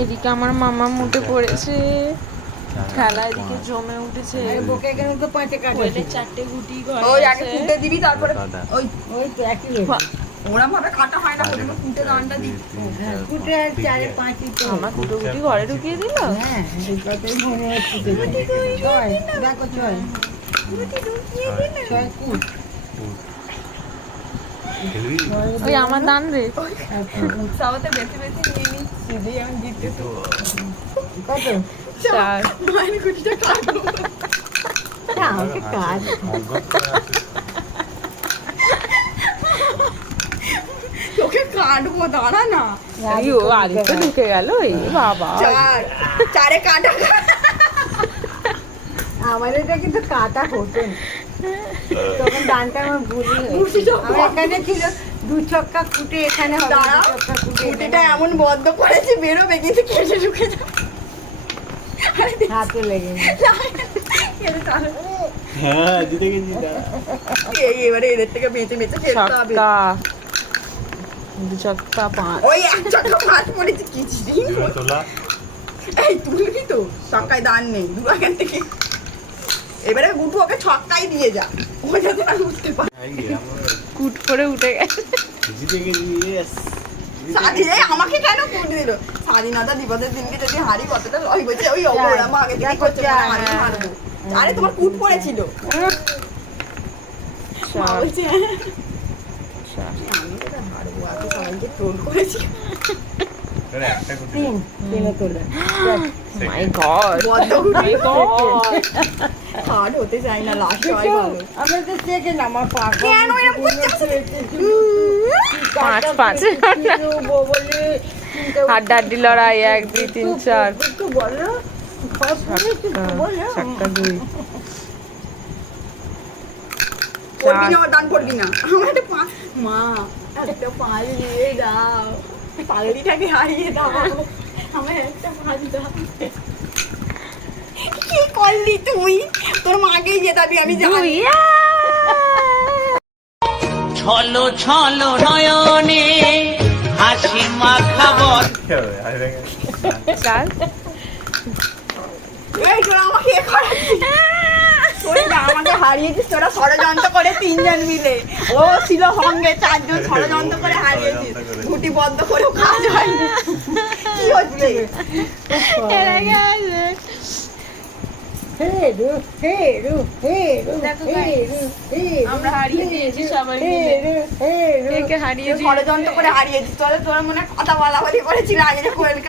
এদিকে আমার মামা মুটে পড়েছে, খেলা এদিকে জমে উঠেছে। চারটে গুটি ওই আগে ফুটে দিবি, তারপরে ওই ওই তো একই ওরম ভাবে কাটা হয় না, প্রথমে ফুটে দানটা দিবি। ফুটে 4-5 তো আমার দুটো গুটি ঘরে ঢুকিয়ে দিল। হ্যাঁ দুটোতেই মনে হচ্ছে দেখো ছয় কুট ওই আমার দান রে। সবাতে বেশি বেশি নিয়ে নিচ্ছি, দিয়ে আমি জিততে তো কত চার। মায়ের গুটিটা কাটবো। আমাকে কাজ তোকে কাটবো, দাঁড়া না। এই ও আদিত্য ঢুকে গেল। এই বাবা, চারে কাটা। আমার এটা কিন্তু কাটা হতো না তখন দানটা আমার ভুলি আমার এখানে ছিল 2 ছক্কা ফুটে, এখানে হবে 2 ছক্কা ফুটে, ফুটেটা এমন বদ্ধ করেছে বেরোবে কিন্তু কেটে ঢুকে যাবে। হাতে লেগে হ্যাঁ জিতে গেছি। এবারে এদের থেকে বেঁচে বেঁচে খেলতে হবে। ছক্কা, দু ছক্কা, 5। ওই এক ছক্কা ফাঁস পড়েছে কিছুদিন। তোলা এই তুলবি তো, ছক্কায় দান নেই দুরাগান থেকে। এবারে গুটু ওকে ছক্কাই দিয়ে যা, ও যাতে না উঠতে পারে। কুট করে উঠে গেছে। জিতে গেছি। ইয়েস আমাকে কেন কুট দিল? স্বাধীনতা দিবসের দিনকে যদি হারি কতটা লয় বলছে, ওই ওরা আগে থেকে করছে আমি হারবো। আরে তোমার কুট পড়েছিল। মা বলছে আমি তো হারবো, আজকে সবাইকে ট্রোল করেছি। একটা গুটি তিনে তোলে মাই গড, বদ্ধ মাই গড। হার্ড হতে চাই না, লাস্ট হয় ভালো। আমরা তো দেখে না আমার পা কেন এরকম করছে? 5 বলে হাড্ডাহাড্ডি লড়াই, 1 2 3 4। একটু বলো বলো ছক্কা 2। করবি না, দান করবি না। আমার একটা মা একটা পাল দিয়ে দাও, পাগলিটাকে হারিয়ে দাও, আমার একটা পাল দাও। কি করলি তুই? তোর মাকেই জেতাবি আমি জানি। ছলো ছলো নয়নে হাসি মাখাবর। চার। এই তোরা আমাকে এ করাচ্ছিস। তোরা না আমাকে হারিয়েছিস, তোরা ষড়যন্ত্র করে 3 জন মিলে। ও ছিল সঙ্গে 4 জন ষড়যন্ত্র করে হারিয়েছিস। গুটি বন্ধ করেও কাজ হয়নি। কি হচ্ছে? হেরু হেরু হেরু হেরু আমরা হারিয়ে দিয়েছি সবাই মিলে। হেরু একে হারিয়ে দিয়ে ষড়যন্ত্র করে হারিয়েছিস। তোরা মনে হয় কথা বলা বলি করেছিল আগে যে